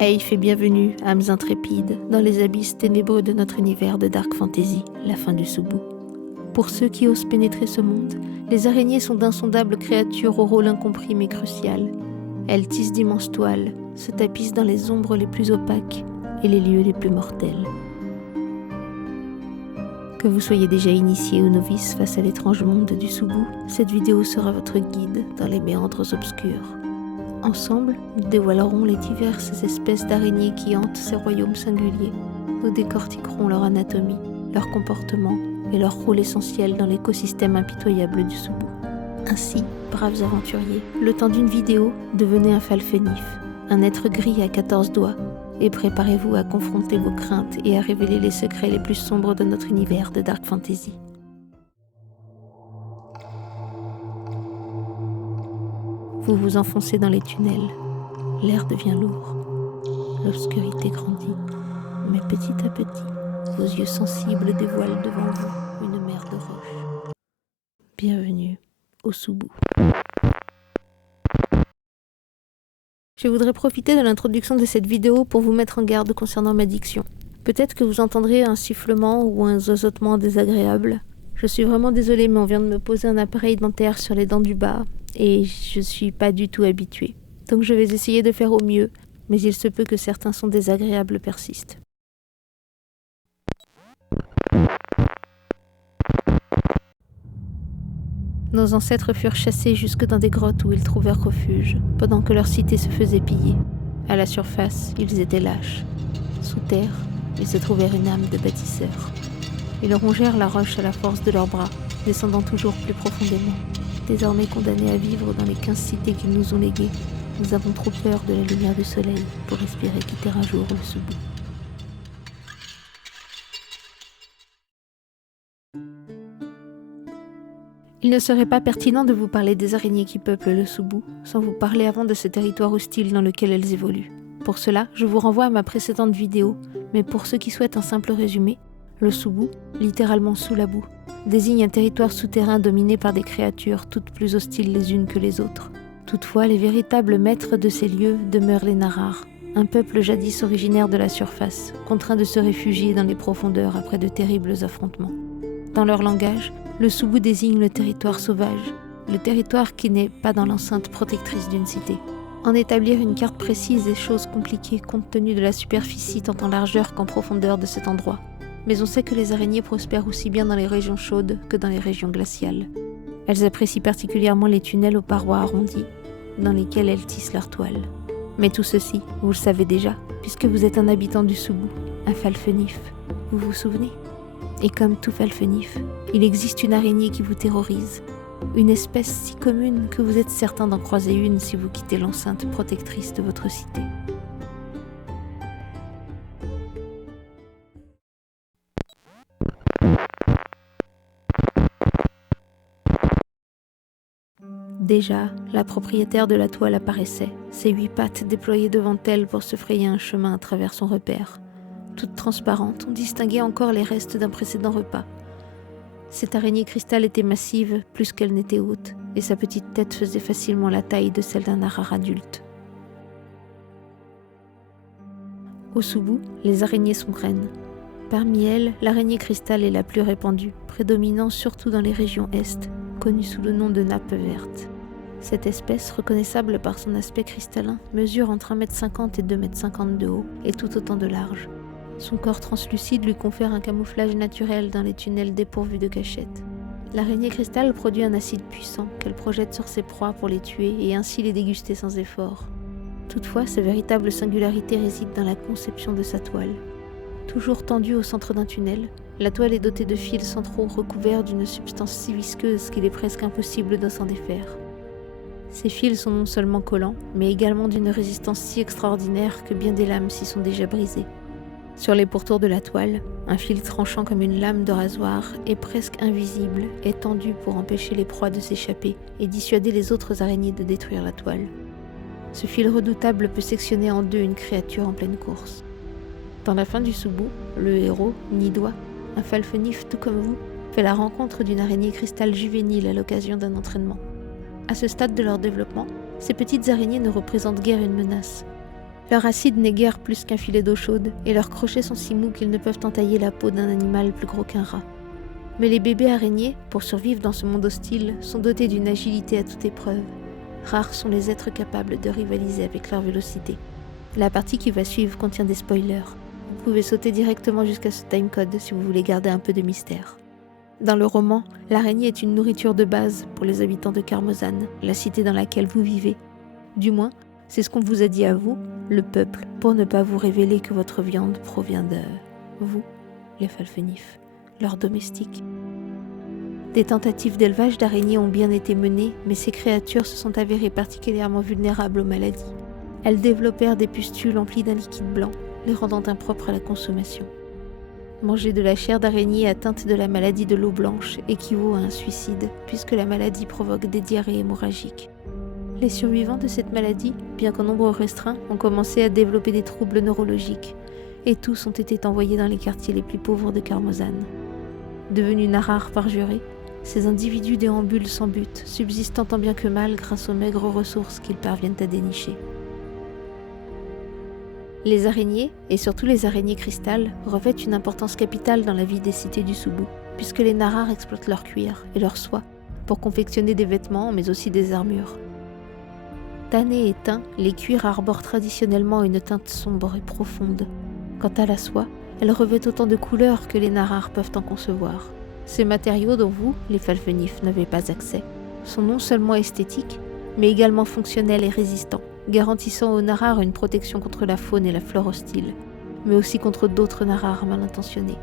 Aïf et bienvenue, âmes intrépides, dans les abysses ténébreux de notre univers de dark fantasy, la fin du Soubou. Pour ceux qui osent pénétrer ce monde, les araignées sont d'insondables créatures au rôle incompris mais crucial. Elles tissent d'immenses toiles, se tapissent dans les ombres les plus opaques et les lieux les plus mortels. Que vous soyez déjà initié ou novice face à l'étrange monde du Soubou, cette vidéo sera votre guide dans les méandres obscurs. Ensemble, nous dévoilerons les diverses espèces d'araignées qui hantent ces royaumes singuliers. Nous décortiquerons leur anatomie, leur comportement et leur rôle essentiel dans l'écosystème impitoyable du Soubou. Ainsi, braves aventuriers, le temps d'une vidéo, devenez un falfenif, un être gris à 14 doigts, et préparez-vous à confronter vos craintes et à révéler les secrets les plus sombres de notre univers de dark fantasy. Vous vous enfoncez dans les tunnels, l'air devient lourd, l'obscurité grandit, mais petit à petit, vos yeux sensibles dévoilent devant vous une mer de roches. Bienvenue au Soubou. Je voudrais profiter de l'introduction de cette vidéo pour vous mettre en garde concernant ma diction. Peut-être que vous entendrez un sifflement ou un zozotement désagréable. Je suis vraiment désolée, mais on vient de me poser un appareil dentaire sur les dents du bas et je suis pas du tout habituée. Donc je vais essayer de faire au mieux, mais il se peut que certains sons désagréables persistent. Nos ancêtres furent chassés jusque dans des grottes où ils trouvèrent refuge, pendant que leur cité se faisait piller. À la surface, ils étaient lâches. Sous terre, ils se trouvèrent une âme de bâtisseurs. Ils rongèrent la roche à la force de leurs bras, descendant toujours plus profondément. Désormais condamnés à vivre dans les 15 cités qu'ils nous ont léguées, nous avons trop peur de la lumière du soleil pour espérer quitter un jour le Soubou. Il ne serait pas pertinent de vous parler des araignées qui peuplent le Soubou, sans vous parler avant de ce territoire hostile dans lequel elles évoluent. Pour cela, je vous renvoie à ma précédente vidéo, mais pour ceux qui souhaitent un simple résumé, le Soubou, littéralement sous la boue, désigne un territoire souterrain dominé par des créatures toutes plus hostiles les unes que les autres. Toutefois, les véritables maîtres de ces lieux demeurent les Narars, un peuple jadis originaire de la surface, contraint de se réfugier dans les profondeurs après de terribles affrontements. Dans leur langage, le Soubou désigne le territoire sauvage, le territoire qui n'est pas dans l'enceinte protectrice d'une cité. En établir une carte précise est chose compliquée compte tenu de la superficie tant en largeur qu'en profondeur de cet endroit. Mais on sait que les araignées prospèrent aussi bien dans les régions chaudes que dans les régions glaciales. Elles apprécient particulièrement les tunnels aux parois arrondies, dans lesquels elles tissent leurs toiles. Mais tout ceci, vous le savez déjà, puisque vous êtes un habitant du Soubou, un falfenif. Vous vous souvenez ? Et comme tout falfenif, il existe une araignée qui vous terrorise. Une espèce si commune que vous êtes certain d'en croiser une si vous quittez l'enceinte protectrice de votre cité. Déjà, la propriétaire de la toile apparaissait, ses 8 pattes déployées devant elle pour se frayer un chemin à travers son repère. Toute transparente, on distinguait encore les restes d'un précédent repas. Cette araignée cristal était massive, plus qu'elle n'était haute, et sa petite tête faisait facilement la taille de celle d'un narar adulte. Au Soubou, les araignées sont reines. Parmi elles, l'araignée cristal est la plus répandue, prédominant surtout dans les régions est, connue sous le nom de nappe verte. Cette espèce, reconnaissable par son aspect cristallin, mesure entre 1,50 m et 2,50 m de haut, et tout autant de large. Son corps translucide lui confère un camouflage naturel dans les tunnels dépourvus de cachettes. L'araignée cristal produit un acide puissant qu'elle projette sur ses proies pour les tuer et ainsi les déguster sans effort. Toutefois, sa véritable singularité réside dans la conception de sa toile. Toujours tendue au centre d'un tunnel, la toile est dotée de fils centraux recouverts d'une substance si visqueuse qu'il est presque impossible de s'en défaire. Ces fils sont non seulement collants, mais également d'une résistance si extraordinaire que bien des lames s'y sont déjà brisées. Sur les pourtours de la toile, un fil tranchant comme une lame de rasoir et presque invisible est tendu pour empêcher les proies de s'échapper et dissuader les autres araignées de détruire la toile. Ce fil redoutable peut sectionner en deux une créature en pleine course. Dans la fin du Soubou, le héros, Nidois, un falfenif tout comme vous, fait la rencontre d'une araignée cristal juvénile à l'occasion d'un entraînement. À ce stade de leur développement, ces petites araignées ne représentent guère une menace. Leur acide n'est guère plus qu'un filet d'eau chaude, et leurs crochets sont si mous qu'ils ne peuvent entailler la peau d'un animal plus gros qu'un rat. Mais les bébés araignées, pour survivre dans ce monde hostile, sont dotés d'une agilité à toute épreuve. Rares sont les êtres capables de rivaliser avec leur vélocité. La partie qui va suivre contient des spoilers. Vous pouvez sauter directement jusqu'à ce timecode si vous voulez garder un peu de mystère. Dans le roman, l'araignée est une nourriture de base pour les habitants de Carmozan, la cité dans laquelle vous vivez. Du moins, c'est ce qu'on vous a dit à vous, le peuple, pour ne pas vous révéler que votre viande provient de vous, les Falfenifs, leurs domestiques. Des tentatives d'élevage d'araignées ont bien été menées, mais ces créatures se sont avérées particulièrement vulnérables aux maladies. Elles développèrent des pustules emplies d'un liquide blanc, les rendant impropres à la consommation. Manger de la chair d'araignée atteinte de la maladie de l'eau blanche équivaut à un suicide, puisque la maladie provoque des diarrhées hémorragiques. Les survivants de cette maladie, bien qu'en nombre restreint, ont commencé à développer des troubles neurologiques, et tous ont été envoyés dans les quartiers les plus pauvres de Carmozan. Devenus narars parjurés, ces individus déambulent sans but, subsistant tant bien que mal grâce aux maigres ressources qu'ils parviennent à dénicher. Les araignées, et surtout les araignées cristal, revêtent une importance capitale dans la vie des cités du Soubou, puisque les narars exploitent leur cuir et leur soie pour confectionner des vêtements, mais aussi des armures. Tannés et teints, les cuirs arborent traditionnellement une teinte sombre et profonde. Quant à la soie, elle revêt autant de couleurs que les narars peuvent en concevoir. Ces matériaux dont vous, les Falfenifs, n'avez pas accès, sont non seulement esthétiques, mais également fonctionnels et résistants, garantissant aux narars une protection contre la faune et la flore hostile, mais aussi contre d'autres narars mal intentionnés.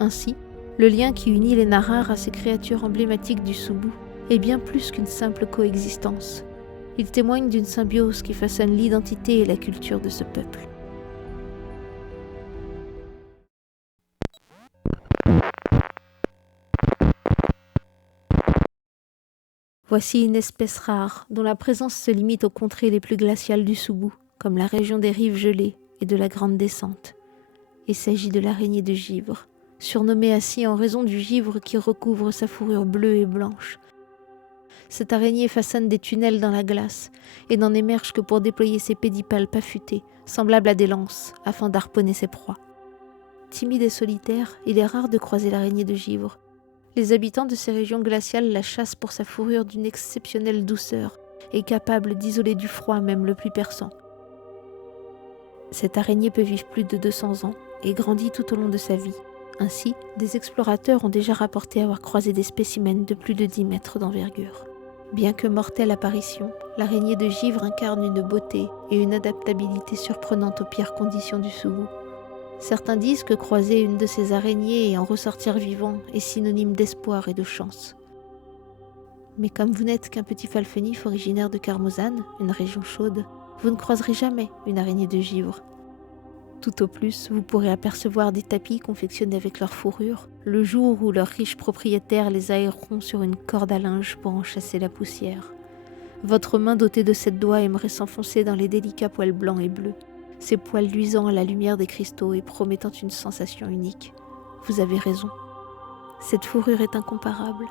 Ainsi, le lien qui unit les narars à ces créatures emblématiques du Soubou est bien plus qu'une simple coexistence. Il témoigne d'une symbiose qui façonne l'identité et la culture de ce peuple. Voici une espèce rare, dont la présence se limite aux contrées les plus glaciales du Soubou, comme la région des rives gelées et de la Grande Descente. Il s'agit de l'araignée de givre, surnommée ainsi en raison du givre qui recouvre sa fourrure bleue et blanche. Cette araignée façonne des tunnels dans la glace et n'en émerge que pour déployer ses pédipalpes affûtés, semblables à des lances, afin d'harponner ses proies. Timide et solitaire, il est rare de croiser l'araignée de givre. Les habitants de ces régions glaciales la chassent pour sa fourrure d'une exceptionnelle douceur et capable d'isoler du froid même le plus perçant. Cette araignée peut vivre plus de 200 ans et grandit tout au long de sa vie. Ainsi, des explorateurs ont déjà rapporté avoir croisé des spécimens de plus de 10 mètres d'envergure. Bien que mortelle apparition, l'araignée de givre incarne une beauté et une adaptabilité surprenantes aux pires conditions du Soubou. Certains disent que croiser une de ces araignées et en ressortir vivant est synonyme d'espoir et de chance. Mais comme vous n'êtes qu'un petit Falfenif originaire de Carmozan, une région chaude, vous ne croiserez jamais une araignée de givre. Tout au plus, vous pourrez apercevoir des tapis confectionnés avec leur fourrure, le jour où leurs riches propriétaires les aéreront sur une corde à linge pour en chasser la poussière. Votre main dotée de 7 doigts aimerait s'enfoncer dans les délicats poils blancs et bleus, ces poils luisants à la lumière des cristaux et promettant une sensation unique. Vous avez raison. Cette fourrure est incomparable.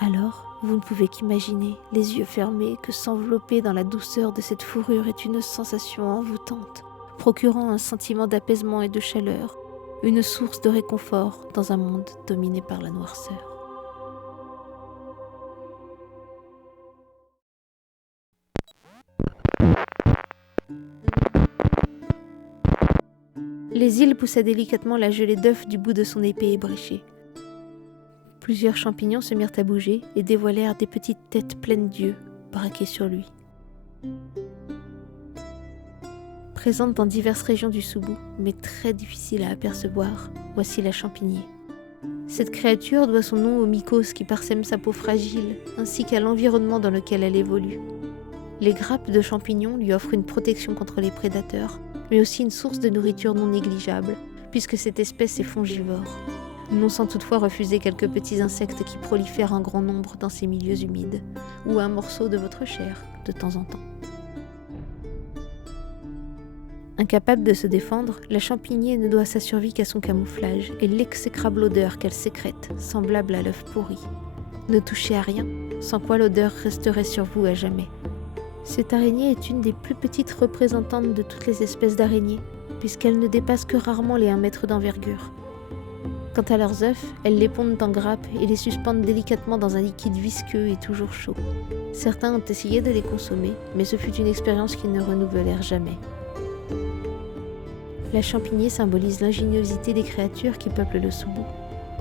Alors, vous ne pouvez qu'imaginer, les yeux fermés, que s'envelopper dans la douceur de cette fourrure est une sensation envoûtante, procurant un sentiment d'apaisement et de chaleur, une source de réconfort dans un monde dominé par la noirceur. Les îles poussaient délicatement la gelée d'œuf du bout de son épée ébréchée. Plusieurs champignons se mirent à bouger et dévoilèrent des petites têtes pleines d'yeux, braquées sur lui. Présente dans diverses régions du Soubou, mais très difficile à apercevoir, voici la champignée. Cette créature doit son nom aux mycoses qui parsèment sa peau fragile, ainsi qu'à l'environnement dans lequel elle évolue. Les grappes de champignons lui offrent une protection contre les prédateurs, mais aussi une source de nourriture non négligeable, puisque cette espèce est fongivore. Non sans toutefois refuser quelques petits insectes qui prolifèrent en grand nombre dans ces milieux humides, ou un morceau de votre chair, de temps en temps. Incapable de se défendre, la champignée ne doit sa survie qu'à son camouflage et l'exécrable odeur qu'elle sécrète, semblable à l'œuf pourri. Ne touchez à rien, sans quoi l'odeur resterait sur vous à jamais. Cette araignée est une des plus petites représentantes de toutes les espèces d'araignées, puisqu'elle ne dépasse que rarement les 1 mètre d'envergure. Quant à leurs œufs, elles les pondent en grappe et les suspendent délicatement dans un liquide visqueux et toujours chaud. Certains ont essayé de les consommer, mais ce fut une expérience qu'ils ne renouvelèrent jamais. La champignée symbolise l'ingéniosité des créatures qui peuplent le Soubou.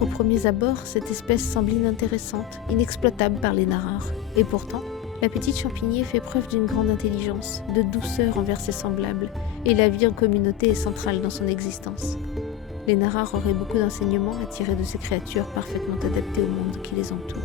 Aux premiers abords, cette espèce semble inintéressante, inexploitable par les narars. Et pourtant, la petite champignée fait preuve d'une grande intelligence, de douceur envers ses semblables, et la vie en communauté est centrale dans son existence. Les narars auraient beaucoup d'enseignements à tirer de ces créatures parfaitement adaptées au monde qui les entoure.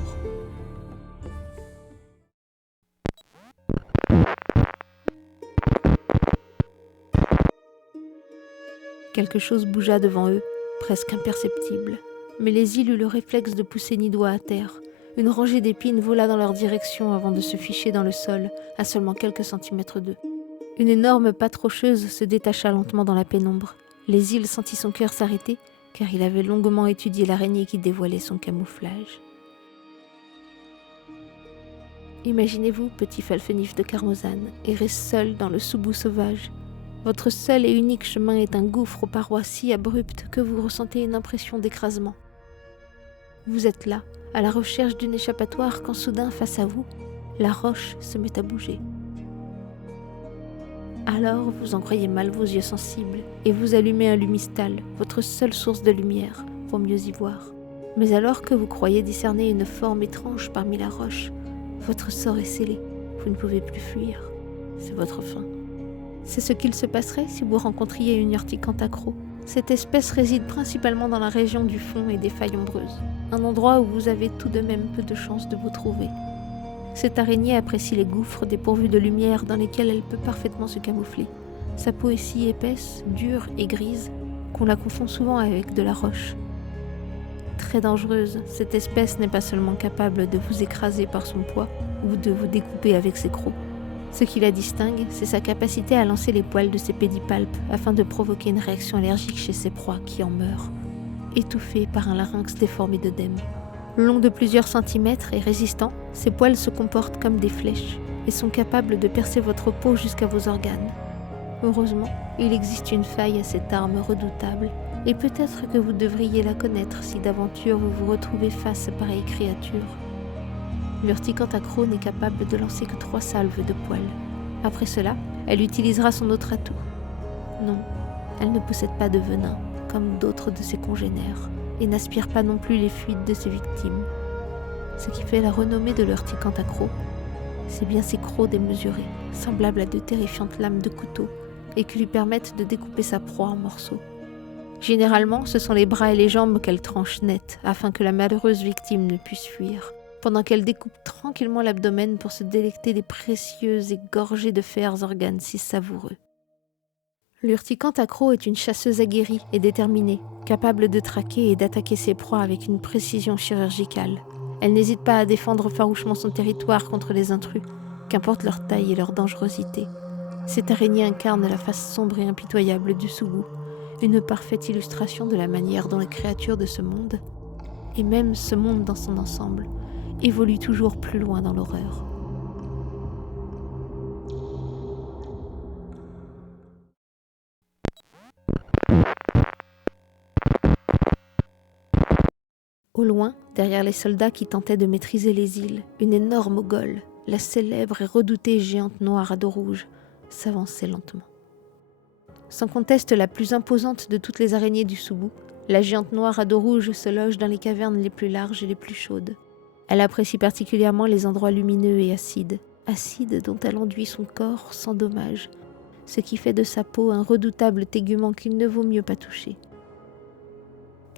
Quelque chose bougea devant eux, presque imperceptible. Mais les îles eurent le réflexe de pousser Nidois à terre. Une rangée d'épines vola dans leur direction avant de se ficher dans le sol, à seulement quelques centimètres d'eux. Une énorme patte rocheuse se détacha lentement dans la pénombre. Les îles sentit son cœur s'arrêter, car il avait longuement étudié l'araignée qui dévoilait son camouflage. Imaginez-vous, petit Falfenif de Carmozan, errer seul dans le Soubou sauvage. Votre seul et unique chemin est un gouffre aux parois si abruptes que vous ressentez une impression d'écrasement. Vous êtes là, à la recherche d'une échappatoire, quand soudain, face à vous, la roche se met à bouger. Alors, vous en croyez mal vos yeux sensibles, et vous allumez un lumistal, votre seule source de lumière, pour mieux y voir. Mais alors que vous croyez discerner une forme étrange parmi la roche, votre sort est scellé, vous ne pouvez plus fuir, c'est votre fin. C'est ce qu'il se passerait si vous rencontriez une urticante accro. Cette espèce réside principalement dans la région du fond et des failles ombreuses, un endroit où vous avez tout de même peu de chances de vous trouver. Cette araignée apprécie les gouffres dépourvus de lumière dans lesquels elle peut parfaitement se camoufler. Sa peau est si épaisse, dure et grise qu'on la confond souvent avec de la roche. Très dangereuse, cette espèce n'est pas seulement capable de vous écraser par son poids ou de vous découper avec ses crocs. Ce qui la distingue, c'est sa capacité à lancer les poils de ses pédipalpes afin de provoquer une réaction allergique chez ses proies qui en meurent, étouffées par un larynx déformé d'œdème. Long de plusieurs centimètres et résistant, ses poils se comportent comme des flèches et sont capables de percer votre peau jusqu'à vos organes. Heureusement, il existe une faille à cette arme redoutable, et peut-être que vous devriez la connaître si d'aventure vous vous retrouvez face à pareille créature. L'urticante accro n'est capable de lancer que 3 salves de poils. Après cela, elle utilisera son autre atout. Non, elle ne possède pas de venin, comme d'autres de ses congénères, et n'aspire pas non plus les fuites de ses victimes. Ce qui fait la renommée de l'urticante accro, c'est bien ses crocs démesurés, semblables à de terrifiantes lames de couteau, et qui lui permettent de découper sa proie en morceaux. Généralement, ce sont les bras et les jambes qu'elle tranche net, afin que la malheureuse victime ne puisse fuir, pendant qu'elle découpe tranquillement l'abdomen pour se délecter des précieux et gorgés de fers organes si savoureux. L'urticante accro est une chasseuse aguerrie et déterminée, capable de traquer et d'attaquer ses proies avec une précision chirurgicale. Elle n'hésite pas à défendre farouchement son territoire contre les intrus, qu'importe leur taille et leur dangerosité. Cette araignée incarne la face sombre et impitoyable du Soubou, une parfaite illustration de la manière dont les créatures de ce monde, et même ce monde dans son ensemble, évoluent toujours plus loin dans l'horreur. Au loin, derrière les soldats qui tentaient de maîtriser les îles, une énorme Ogole, la célèbre et redoutée géante noire à dos rouge, s'avançait lentement. Sans conteste la plus imposante de toutes les araignées du Soubou, la géante noire à dos rouge se loge dans les cavernes les plus larges et les plus chaudes. Elle apprécie particulièrement les endroits lumineux et acides dont elle enduit son corps sans dommage, ce qui fait de sa peau un redoutable tégument qu'il ne vaut mieux pas toucher.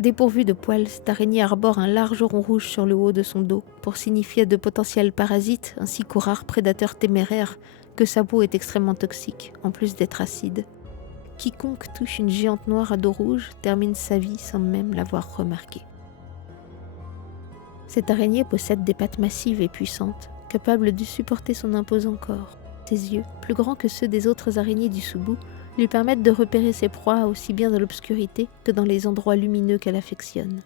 Dépourvue de poils, cette araignée arbore un large rond rouge sur le haut de son dos pour signifier de potentiels parasites ainsi qu'aux rares prédateurs téméraires que sa peau est extrêmement toxique, en plus d'être acide. Quiconque touche une géante noire à dos rouge termine sa vie sans même l'avoir remarqué. Cette araignée possède des pattes massives et puissantes, capables de supporter son imposant corps. Ses yeux, plus grands que ceux des autres araignées du Soubou, lui permettent de repérer ses proies aussi bien dans l'obscurité que dans les endroits lumineux qu'elle affectionne.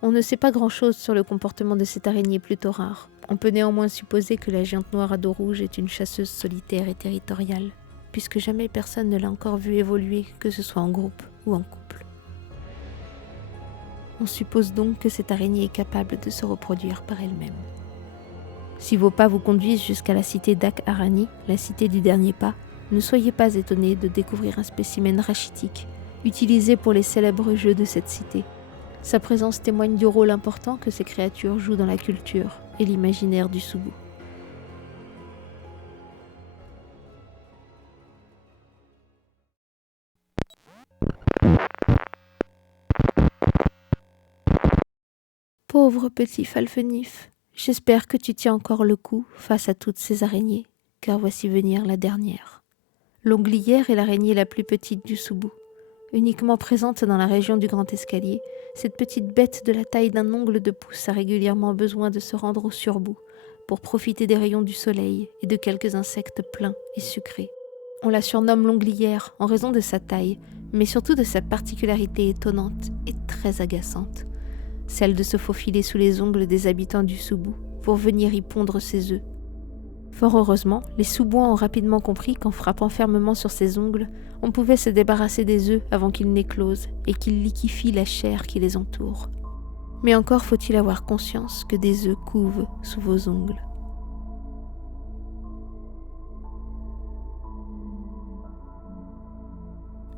On ne sait pas grand-chose sur le comportement de cette araignée plutôt rare. On peut néanmoins supposer que la géante noire à dos rouge est une chasseuse solitaire et territoriale, puisque jamais personne ne l'a encore vue évoluer, que ce soit en groupe ou en couple. On suppose donc que cette araignée est capable de se reproduire par elle-même. Si vos pas vous conduisent jusqu'à la cité d'Ak-Arani, la cité du dernier pas, ne soyez pas étonnés de découvrir un spécimen rachitique, utilisé pour les célèbres jeux de cette cité. Sa présence témoigne du rôle important que ces créatures jouent dans la culture et l'imaginaire du Soubou. Pauvre petit Falfenif, j'espère que tu tiens encore le coup face à toutes ces araignées, car voici venir la dernière. L'onglière est l'araignée la plus petite du Soubou. Uniquement présente dans la région du Grand Escalier, cette petite bête de la taille d'un ongle de pouce a régulièrement besoin de se rendre au surbout pour profiter des rayons du soleil et de quelques insectes pleins et sucrés. On la surnomme l'onglière en raison de sa taille, mais surtout de sa particularité étonnante et très agaçante, celle de se faufiler sous les ongles des habitants du Soubou pour venir y pondre ses œufs. Fort heureusement, les Soubouans ont rapidement compris qu'en frappant fermement sur ses ongles, on pouvait se débarrasser des œufs avant qu'ils n'éclosent et qu'ils liquéfient la chair qui les entoure. Mais encore faut-il avoir conscience que des œufs couvent sous vos ongles.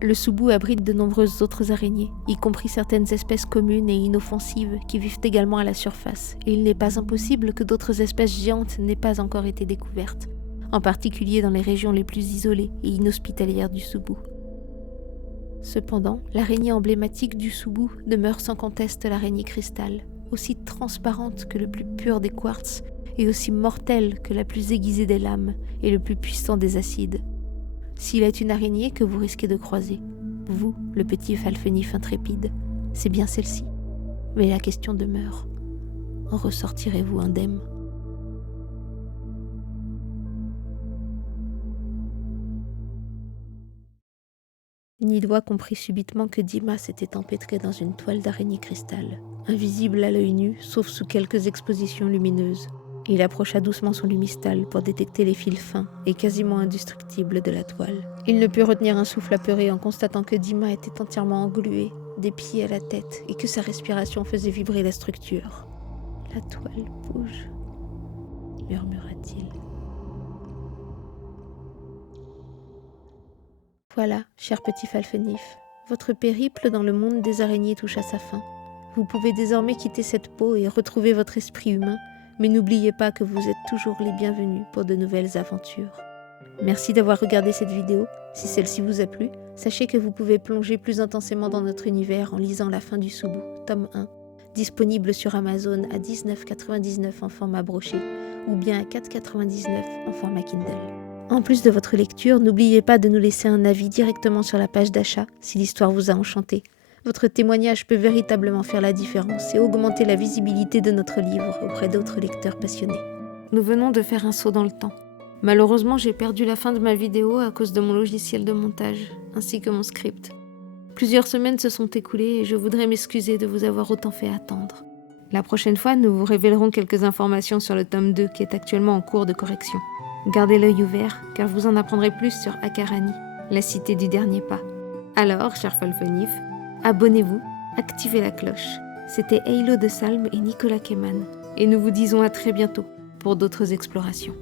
Le Soubou abrite de nombreuses autres araignées, y compris certaines espèces communes et inoffensives qui vivent également à la surface, et il n'est pas impossible que d'autres espèces géantes n'aient pas encore été découvertes, en particulier dans les régions les plus isolées et inhospitalières du Soubou. Cependant, l'araignée emblématique du Soubou demeure sans conteste l'araignée cristal, aussi transparente que le plus pur des quartz et aussi mortelle que la plus aiguisée des lames et le plus puissant des acides. S'il est une araignée que vous risquez de croiser, vous, le petit Falfenif intrépide, c'est bien celle-ci. Mais la question demeure, en ressortirez-vous indemne ? Nidwa comprit subitement que Dima s'était empêtré dans une toile d'araignée cristal, invisible à l'œil nu, sauf sous quelques expositions lumineuses. Il approcha doucement son lumistal pour détecter les fils fins et quasiment indestructibles de la toile. Il ne put retenir un souffle apeuré en constatant que Dima était entièrement englué, des pieds à la tête, et que sa respiration faisait vibrer la structure. « La toile bouge », murmura-t-il. Voilà, cher petit Falfenif, votre périple dans le monde des araignées touche à sa fin. Vous pouvez désormais quitter cette peau et retrouver votre esprit humain, mais n'oubliez pas que vous êtes toujours les bienvenus pour de nouvelles aventures. Merci d'avoir regardé cette vidéo. Si celle-ci vous a plu, sachez que vous pouvez plonger plus intensément dans notre univers en lisant La fin du Soubou, tome 1, disponible sur Amazon à 19,99 € en format broché, ou bien à 4,99 € en format Kindle. En plus de votre lecture, n'oubliez pas de nous laisser un avis directement sur la page d'achat si l'histoire vous a enchanté. Votre témoignage peut véritablement faire la différence et augmenter la visibilité de notre livre auprès d'autres lecteurs passionnés. Nous venons de faire un saut dans le temps. Malheureusement, j'ai perdu la fin de ma vidéo à cause de mon logiciel de montage, ainsi que mon script. Plusieurs semaines se sont écoulées et je voudrais m'excuser de vous avoir autant fait attendre. La prochaine fois, nous vous révélerons quelques informations sur le tome 2 qui est actuellement en cours de correction. Gardez l'œil ouvert, car vous en apprendrez plus sur Ak-Arani, la cité du dernier pas. Alors, cher Falfenif, abonnez-vous, activez la cloche. C'était Eilo de Salm et Nicolas Keman, et nous vous disons à très bientôt pour d'autres explorations.